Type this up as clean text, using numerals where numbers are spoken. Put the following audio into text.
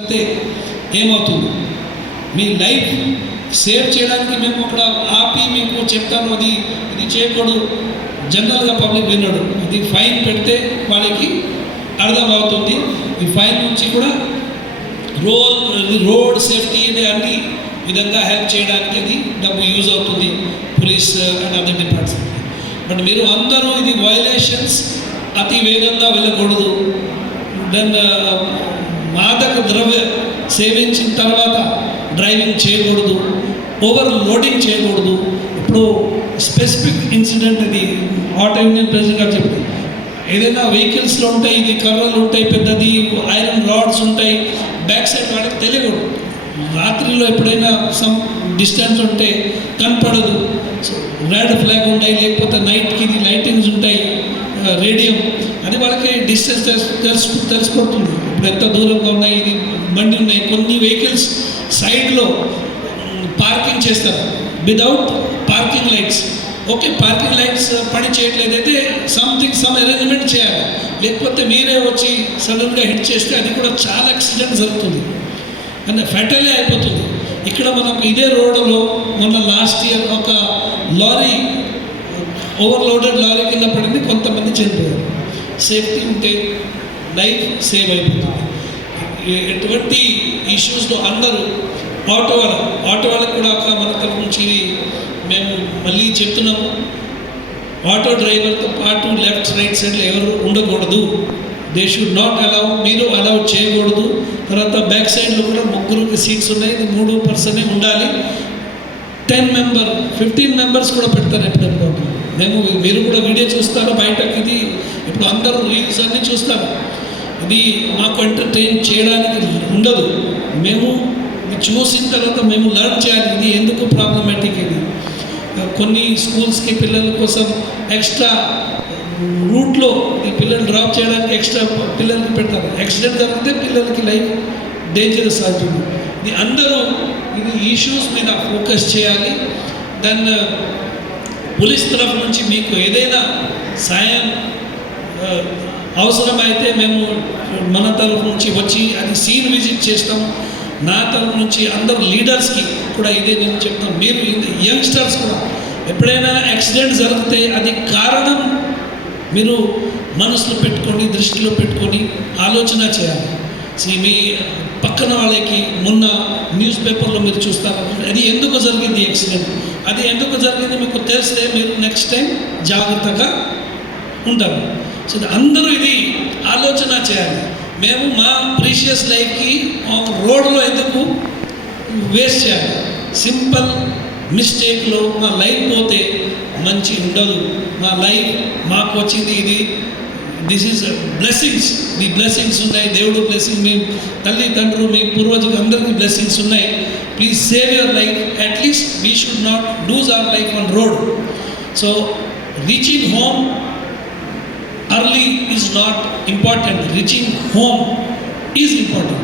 అయితే ఏమవుతుంది మీ life save చేయడానికి మేము అక్కడ ఆపి మీకు చెప్తాను అది ఇది చేయకూడదు. జనరల్గా పబ్లిక్ వినడు. అది ఫైన్ పెడితే వాళ్ళకి అర్థమవుతుంది. ఈ ఫైన్ నుంచి కూడా రోడ్ సేఫ్టీ అనే అన్ని విధంగా హెల్ప్ చేయడానికి అది డబ్బు యూజ్ అవుతుంది police and other departments. But మీరు అందరూ ఇది వయలేషన్స్ అతి వేగంగా వెళ్ళకూడదు. దెన్ మాదక ద్రవ్య సేవించిన తర్వాత డ్రైవింగ్ చేయకూడదు, ఓవర్ లోడింగ్ చేయకూడదు. ఇప్పుడు స్పెసిఫిక్ ఇన్సిడెంట్ అది ఆటో యూనియన్ ప్రెసిడెంట్ గారు చెప్తారు. ఏదైనా వెహికల్స్లో ఉంటాయి, ఇది కర్రలు ఉంటాయి, పెద్దది ఐరన్ రాడ్స్ ఉంటాయి, బ్యాక్ సైడ్ వాళ్ళకి తెలియకూడదు. రాత్రిలో ఎప్పుడైనా సమ్ డిస్టెన్స్ ఉంటే కనపడదు. సో రెడ్ ఫ్లాగ్ ఉంటాయి, లేకపోతే నైట్కి ఇది లైటింగ్స్ ఉంటాయి, రేడియం, అది వాళ్ళకి డిస్టెన్స్ తెలిసిపోతుంది. ఇప్పుడు ఎంత దూరంగా ఉన్నాయి, ఇది బండి ఉన్నాయి. కొన్ని వెహికల్స్ సైడ్లో పార్కింగ్ చేస్తారు without parking lights. Okay, parking lights పని చేయట్లేదైతే సమ్ అరేంజ్మెంట్ చేయాలి, లేకపోతే మీరే వచ్చి సడన్గా హిట్ చేస్తే అది కూడా చాలా యాక్సిడెంట్ జరుగుతుంది అంటే ఫెటలే అయిపోతుంది. ఇక్కడ మనకు ఇదే రోడ్డులో మొన్న లాస్ట్ ఇయర్ ఒక లారీ ఓవర్లోడెడ్ లారీ కింద పడింది, కొంతమంది చనిపోయారు. సేఫ్టీ ఉంటే లైఫ్ సేవ్ అయిపోతుంది. ఎటువంటి ఇష్యూస్లో అందరూ ఆటో వాళ్ళకి కూడా మన తరఫు నుంచి మేము మళ్ళీ చెప్తున్నాము, ఆటో డ్రైవర్తో పాటు లెఫ్ట్ రైట్ సైడ్లో ఎవరు ఉండకూడదు. దే షుడ్ నాట్ అలౌ, మీరు అలౌ చేయకూడదు. తర్వాత బ్యాక్ సైడ్లో కూడా 3 సీట్స్ ఉన్నాయి, 3 పర్సనే ఉండాలి. 10 మెంబర్ 15 మెంబర్స్ కూడా పెడతారు ఎప్పుడప్పుడు. మీరు కూడా వీడియో చూస్తారు బయటకు, ఇది ఇప్పుడు అందరూ రీల్స్ అన్నీ చూస్తారు. ఇది మాకు ఎంటర్టైన్ చేయడానికి ఉండదు. మేము చూసిన తర్వాత మేము లర్న్ చేయాలి, ఇది ఎందుకు ప్రాబ్లమాటిక్. ఇది కొన్ని స్కూల్స్కి పిల్లల కోసం ఎక్స్ట్రా రూట్లో ఈ పిల్లలు డ్రాప్ చేయడానికి ఎక్స్ట్రా పిల్లలకి పెడతారు. యాక్సిడెంట్ జరిగితే పిల్లలకి లైఫ్ డేంజరస్ అవుతుంది. ఇది అందరూ ఇది ఇష్యూస్ మీద ఫోకస్ చేయాలి. దెన్ పోలీస్ తరఫు నుంచి మీకు ఏదైనా సాయం అవసరమైతే మేము మన తరఫు నుంచి వచ్చి అది సీన్ విజిట్ చేస్తాం. నా తరఫు నుంచి అందరు లీడర్స్కి కూడా ఇదే నేను చెప్తాను. మీరు యంగ్స్టర్స్ కూడా ఎప్పుడైనా యాక్సిడెంట్ జరిగితే అది కారణం మీరు మనసులో పెట్టుకొని, దృష్టిలో పెట్టుకొని ఆలోచన చేయాలి. మీ పక్కన వాళ్ళకి మొన్న న్యూస్ పేపర్లో మీరు చూస్తారు, అది ఎందుకు జరిగింది యాక్సిడెంట్, అది ఎందుకు జరిగింది మీకు తెలిస్తే మీరు నెక్స్ట్ టైం జాగ్రత్తగా ఉంటారు. సో అందరూ ఇది ఆలోచన చేయాలి. మేము మా ప్రీషియస్ లైఫ్కి రోడ్లో ఎందుకు వేస్ట్ చేయాలి? సింపుల్ మిస్టేక్లో మా లైఫ్ పోతే మంచి ఉండదు. మా లైఫ్ మాకు వచ్చింది ఇది, దిస్ ఈజ్ బ్లెస్సింగ్స్. ఈ బ్లెస్సింగ్స్ ఉన్నాయి, దేవుడు బ్లెస్సింగ్, మీ తల్లిదండ్రులు, మీ పూర్వజులు అందరికీ బ్లెస్సింగ్స్ ఉన్నాయి. Please save your life. At least we should not lose our life on road. So reaching home early is not important. Reaching home is important.